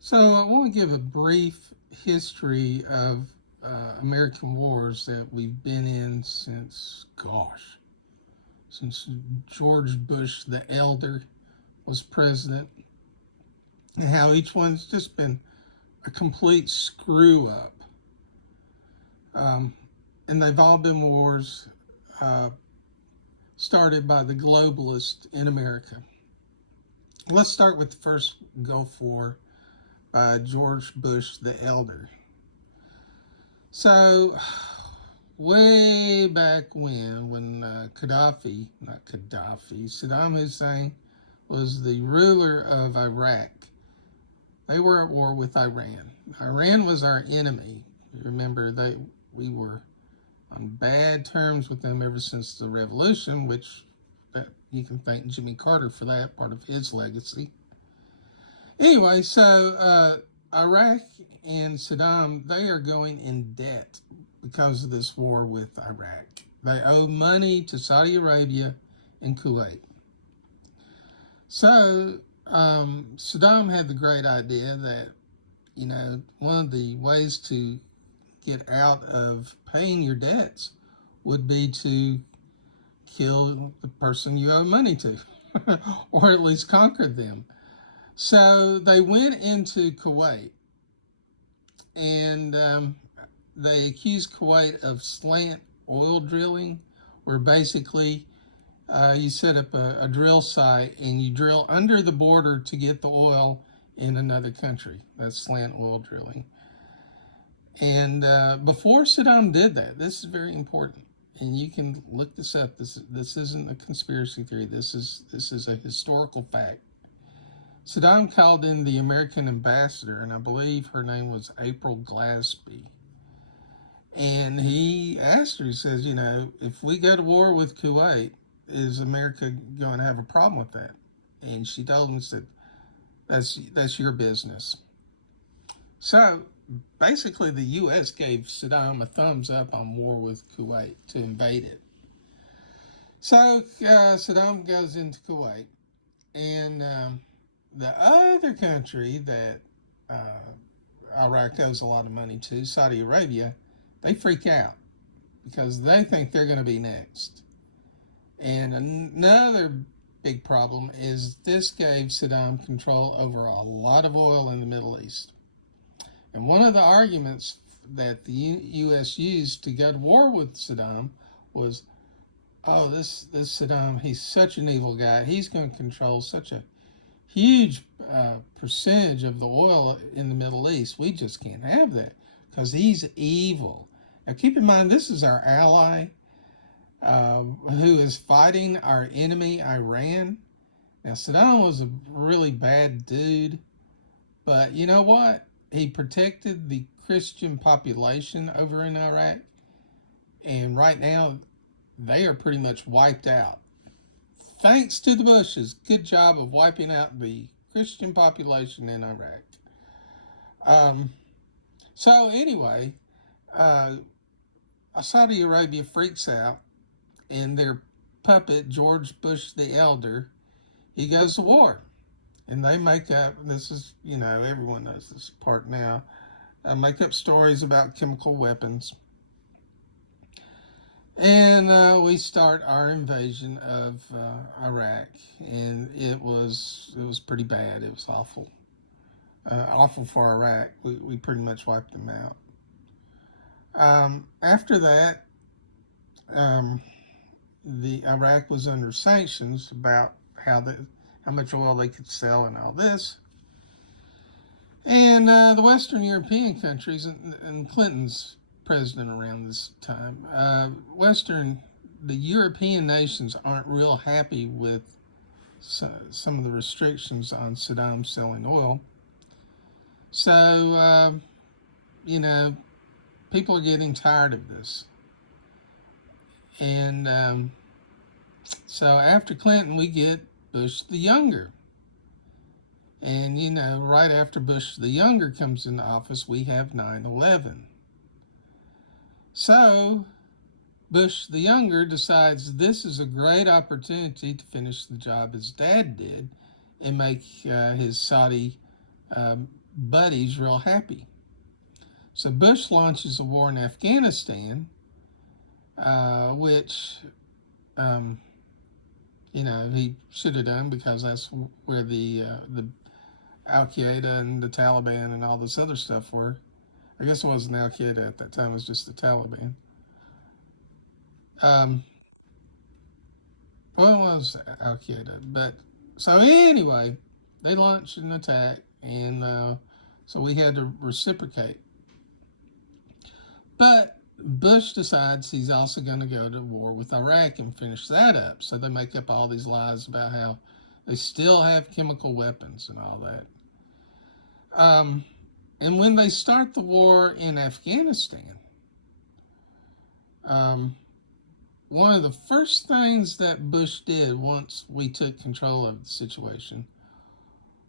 So I want to give a brief history of American wars that we've been in since George Bush the Elder was president, and how each one's just been a complete screw up. Um, and they've all been wars uh, started by the globalists in America. Let's start with the first Gulf War by George Bush the Elder. So, way back when Saddam Hussein was the ruler of Iraq, they were at war with Iran. Iran was our enemy. Remember, we were on bad terms with them ever since the revolution, which you can thank Jimmy Carter for that, part of his legacy. Anyway, so Iraq and Saddam, they are going in debt because of this war with Iraq. They owe money to Saudi Arabia and Kuwait. So Saddam had the great idea that, one of the ways to get out of paying your debts would be to kill the person you owe money to, or at least conquer them. So they went into Kuwait, and they accused Kuwait of slant oil drilling, where basically you set up a drill site and you drill under the border to get the oil in another country. That's slant oil drilling. And before Saddam did that, this is very important, and you can look this up. This isn't a conspiracy theory. This is a historical fact. Saddam called in the American ambassador, and I believe her name was April Glaspie. And he asked her, he says, if we go to war with Kuwait, is America going to have a problem with that? And she told him, said, that's your business. So basically, the U.S. gave Saddam a thumbs up on war with Kuwait to invade it. So Saddam goes into Kuwait, and the other country that Iraq owes a lot of money to, Saudi Arabia, they freak out because they think they're going to be next. And another big problem is this gave Saddam control over a lot of oil in the Middle East. And one of the arguments that the U.S. used to go to war with Saddam was, oh, this Saddam, he's such an evil guy. He's going to control such a huge percentage of the oil in the Middle East. We just can't have that because he's evil. Now, keep in mind, this is our ally who is fighting our enemy, Iran. Now, Saddam was a really bad dude, but you know what? He protected the Christian population over in Iraq, and right now they are pretty much wiped out. Thanks to the Bushes, good job of wiping out the Christian population in Iraq. So anyway, Saudi Arabia freaks out, and their puppet, George Bush the Elder, he goes to war. And they make up, this is, everyone knows this part now, make up stories about chemical weapons. And we start our invasion of Iraq, and it was pretty bad. It was awful, awful for Iraq. We pretty much wiped them out. After that, the Iraq was under sanctions about how much oil they could sell and all this. And the Western European countries, and Clinton's president around this time, the European nations aren't real happy with some of the restrictions on Saddam selling oil. So, people are getting tired of this. And so after Clinton, we get Bush the Younger. And, right after Bush the Younger comes into office, we have 9/11. So Bush the Younger decides this is a great opportunity to finish the job his dad did and make his Saudi buddies real happy. So Bush launches a war in Afghanistan, which, um, he should have done, because that's where the Al Qaeda and the Taliban and all this other stuff were. I guess it wasn't Al Qaeda at that time; it was just the Taliban. Um, well, it was Al Qaeda, but so anyway, they launched an attack, and so we had to reciprocate. But Bush decides he's also going to go to war with Iraq and finish that up. So they make up all these lies about how they still have chemical weapons and all that. And when they start the war in Afghanistan, one of the first things that Bush did once we took control of the situation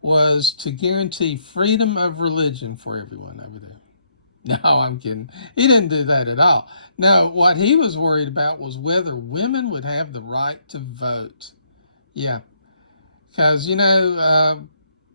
was to guarantee freedom of religion for everyone over there. No, I'm kidding. He didn't do that at all. No, what he was worried about was whether women would have the right to vote. Yeah, because,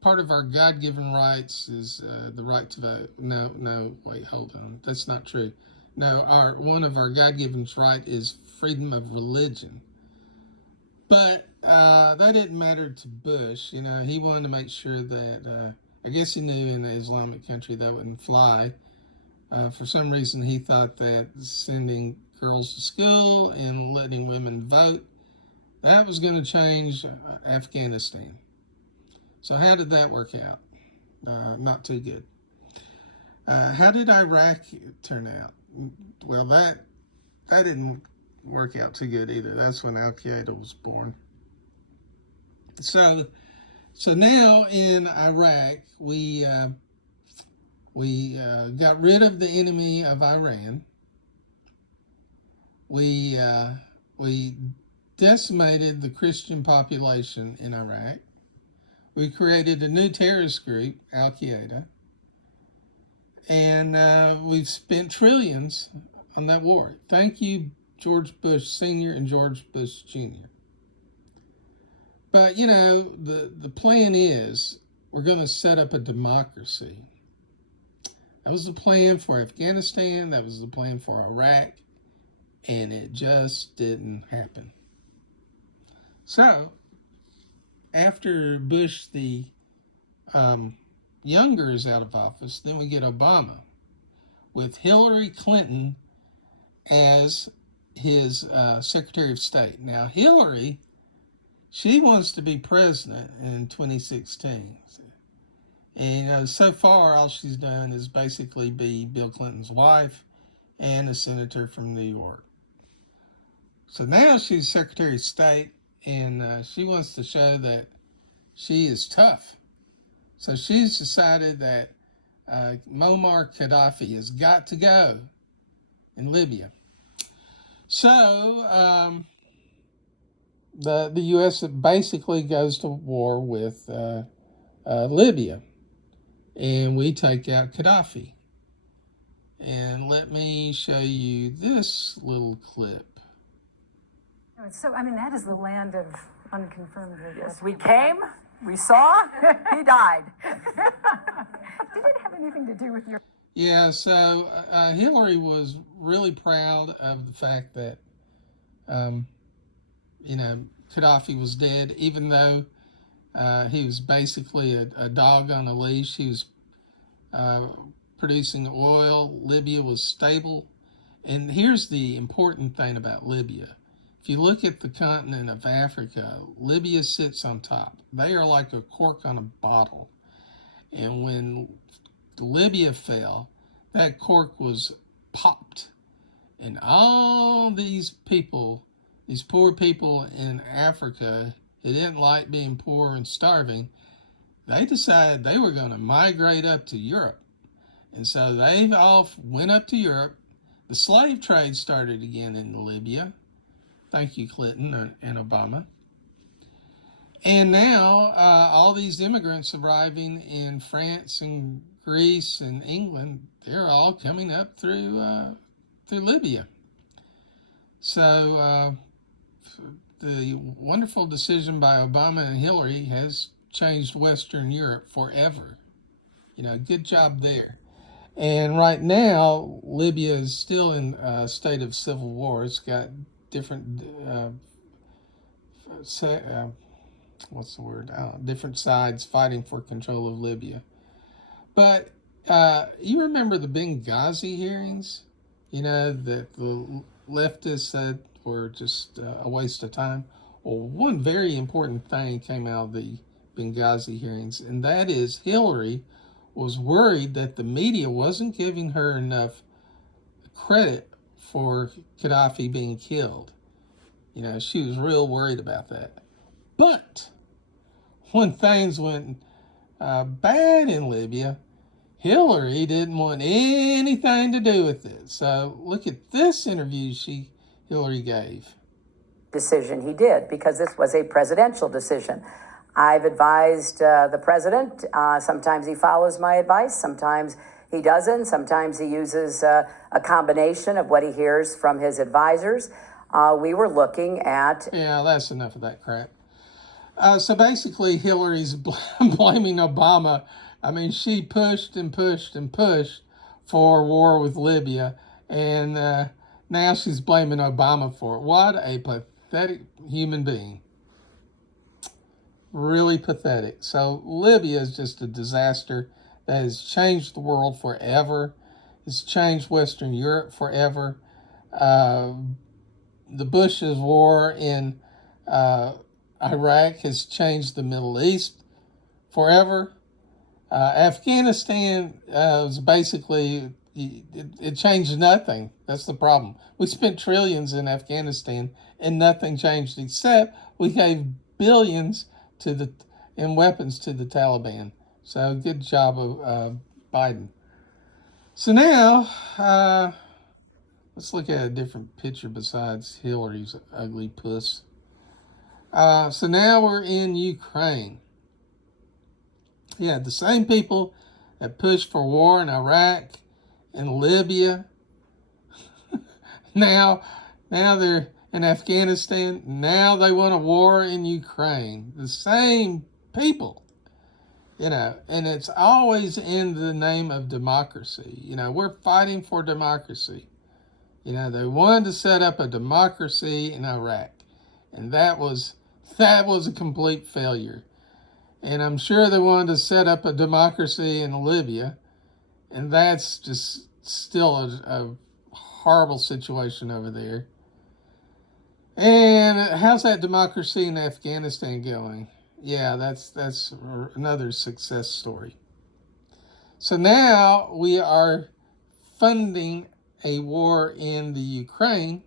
part of our God-given rights is the right to vote. No, wait, hold on. That's not true. No, one of our God-given rights is freedom of religion. But that didn't matter to Bush. He wanted to make sure that, I guess he knew in the Islamic country that wouldn't fly. For some reason, he thought that sending girls to school and letting women vote, that was going to change Afghanistan. So how did that work out? Not too good. How did Iraq turn out? Well, that didn't work out too good either. That's when Al Qaeda was born. So now in Iraq, we got rid of the enemy of Iran. We decimated the Christian population in Iraq. We created a new terrorist group, Al Qaeda, and we've spent trillions on that war. Thank you, George Bush Sr. and George Bush Jr. But the plan is we're going to set up a democracy. That was the plan for Afghanistan. That was the plan for Iraq. And it just didn't happen. So, after Bush the younger is out of office, then we get Obama with Hillary Clinton as his Secretary of State. Now, Hillary, she wants to be president in 2016. And so far, all she's done is basically be Bill Clinton's wife and a senator from New York. So now she's Secretary of State, and she wants to show that she is tough. So she's decided that Muammar Gaddafi has got to go in Libya. So the U.S. basically goes to war with Libya. And we take out Gaddafi. And let me show you this little clip. So, that is the land of unconfirmed. Yes, we came, we saw, he died. Did it have anything to do with your... Yeah, so Hillary was really proud of the fact that, Gaddafi was dead, even though he was basically a dog on a leash. He was producing oil. Libya was stable. And here's the important thing about Libya. If you look at the continent of Africa, Libya sits on top. They are like a cork on a bottle. And when Libya fell, that cork was popped. And all these people, these poor people in Africa who didn't like being poor and starving, they decided they were going to migrate up to Europe. And so they all went up to Europe. The slave trade started again in Libya. Thank you, Clinton and Obama. And now all these immigrants arriving in France and Greece and England, they're all coming up through Libya. So the wonderful decision by Obama and Hillary has changed Western Europe forever. Good job there. And right now, Libya is still in a state of civil war. It's got different, what's the word? Different sides fighting for control of Libya. But you remember the Benghazi hearings? That the leftists said were just a waste of time. Well, one very important thing came out of the Benghazi hearings, and that is Hillary was worried that the media wasn't giving her enough credit for Gaddafi being killed. She was real worried about that. But when things went bad in Libya, Hillary didn't want anything to do with it. So look at this interview Hillary gave. Decision he did, because this was a presidential decision. I've advised the president. Sometimes he follows my advice. Sometimes he doesn't. Sometimes he uses a combination of what he hears from his advisors. We were looking at... Yeah, that's enough of that crap. So basically, Hillary's blaming Obama. I mean, she pushed and pushed and pushed for war with Libya, and now she's blaming Obama for it. What a pathetic human being. Really pathetic. So Libya is just a disaster that has changed the world forever. It's changed Western Europe forever. The Bush's war in Iraq has changed the Middle East forever. Afghanistan was basically, it changed nothing. That's the problem. We spent trillions in Afghanistan and nothing changed, except we gave billions in weapons to the Taliban. So good job of Biden. So now, let's look at a different picture besides Hillary's ugly puss. So now we're in Ukraine. Yeah, the same people that pushed for war in Iraq and Libya. now they're in Afghanistan. Now they want a war in Ukraine. The same people, and it's always in the name of democracy. We're fighting for democracy. They wanted to set up a democracy in Iraq, and that was a complete failure. And I'm sure they wanted to set up a democracy in Libya, and that's just still a horrible situation over there. And how's that democracy in Afghanistan going? Yeah, that's another success story. So now we are funding a war in the Ukraine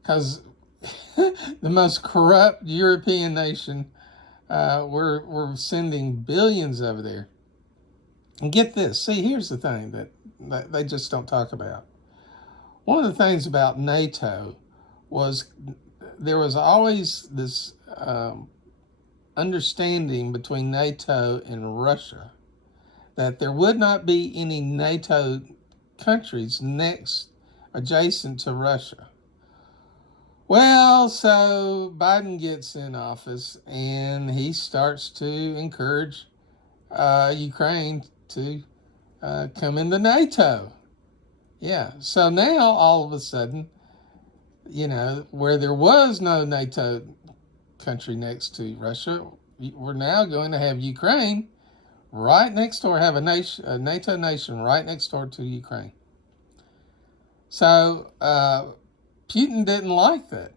because the most corrupt European nation, we're sending billions over there. And get this. See, here's the thing that they just don't talk about. One of the things about NATO was there was always this understanding between NATO and Russia that there would not be any NATO countries adjacent to Russia. Well, so Biden gets in office and he starts to encourage Ukraine to come into NATO. Yeah, so now all of a sudden, where there was no NATO country next to Russia, we're now going to have Ukraine right next door, have a NATO nation right next door to Ukraine. So Putin didn't like that.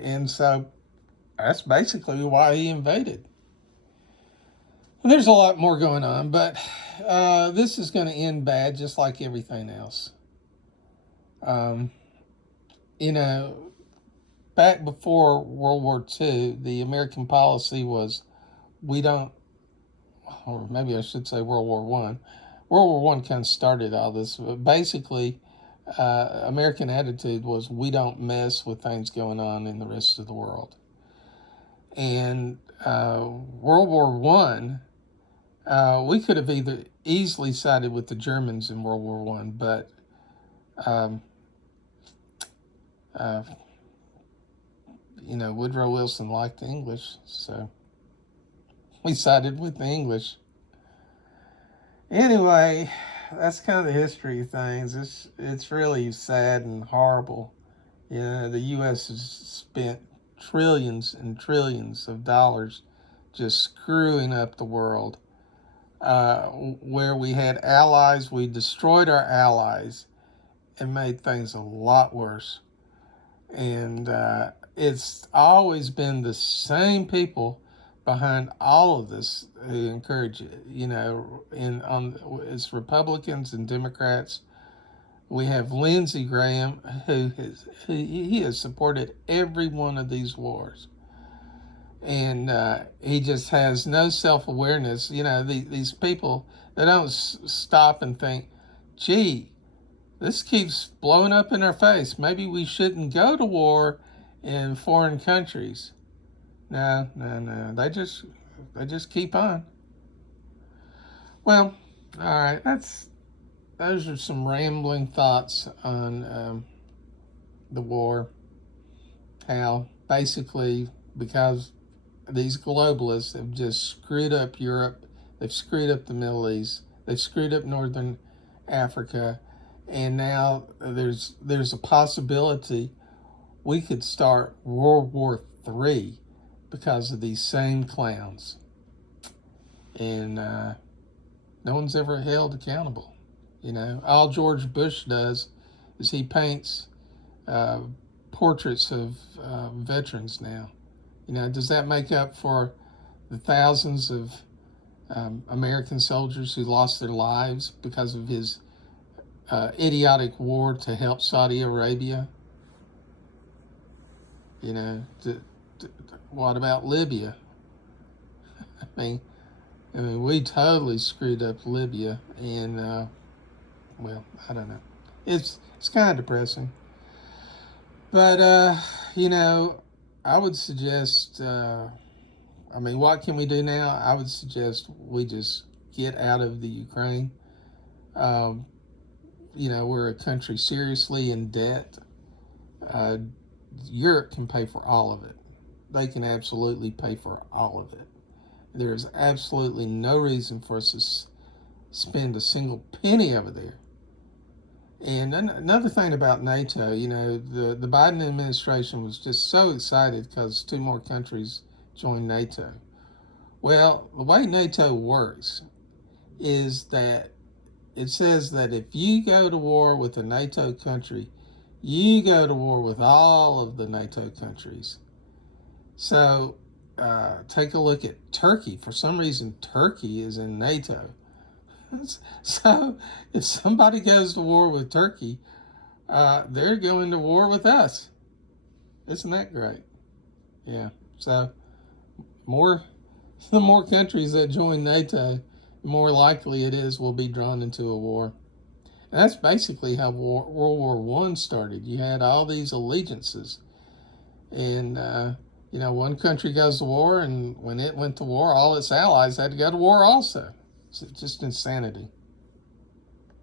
And so that's basically why he invaded. And there's a lot more going on, but this is going to end bad just like everything else. Back before World War II, the American policy was or maybe I should say World War I. World War I kind of started all this, but basically American attitude was we don't mess with things going on in the rest of the world. And World War I, we could have either easily sided with the Germans in World War I, but Woodrow Wilson liked the English, so we sided with the English. Anyway, that's kind of the history of things. It's really sad and horrible. The U.S. has spent trillions and trillions of dollars just screwing up the world. Where we had allies, we destroyed our allies and made things a lot worse. And it's always been the same people behind all of this who encourage it. It's Republicans and Democrats. We have Lindsey Graham, who has supported every one of these wars, and he just has no self-awareness. These people, they don't stop and think, gee, this keeps blowing up in our face. Maybe we shouldn't go to war in foreign countries. No. They just keep on. Well, all right. Those are some rambling thoughts on the war. How basically, because these globalists have just screwed up Europe, they've screwed up the Middle East, they've screwed up Northern Africa, and now there's a possibility we could start World War III because of these same clowns. And no one's ever held accountable. All George Bush does is he paints portraits of veterans now. Does that make up for the thousands of American soldiers who lost their lives because of his idiotic war to help Saudi Arabia? What about Libya? I mean, we totally screwed up Libya, and well, I don't know. It's kind of depressing, but I would suggest. What can we do now? I would suggest we just get out of the Ukraine. We're a country seriously in debt. Europe can pay for all of it. They can absolutely pay for all of it. There's absolutely no reason for us to spend a single penny over there. And another thing about NATO, the Biden administration was just so excited because 2 more countries joined NATO. Well, the way NATO works is that it says that if you go to war with a NATO country, you go to war with all of the NATO countries. So take a look at Turkey. For some reason, Turkey is in NATO. So if somebody goes to war with Turkey, they're going to war with us. Isn't that great? Yeah. So the more countries that join NATO, the more likely it is we'll be drawn into a war. And that's basically how World War I started. You had all these allegiances. And, one country goes to war, and when it went to war, all its allies had to go to war also. It's just insanity.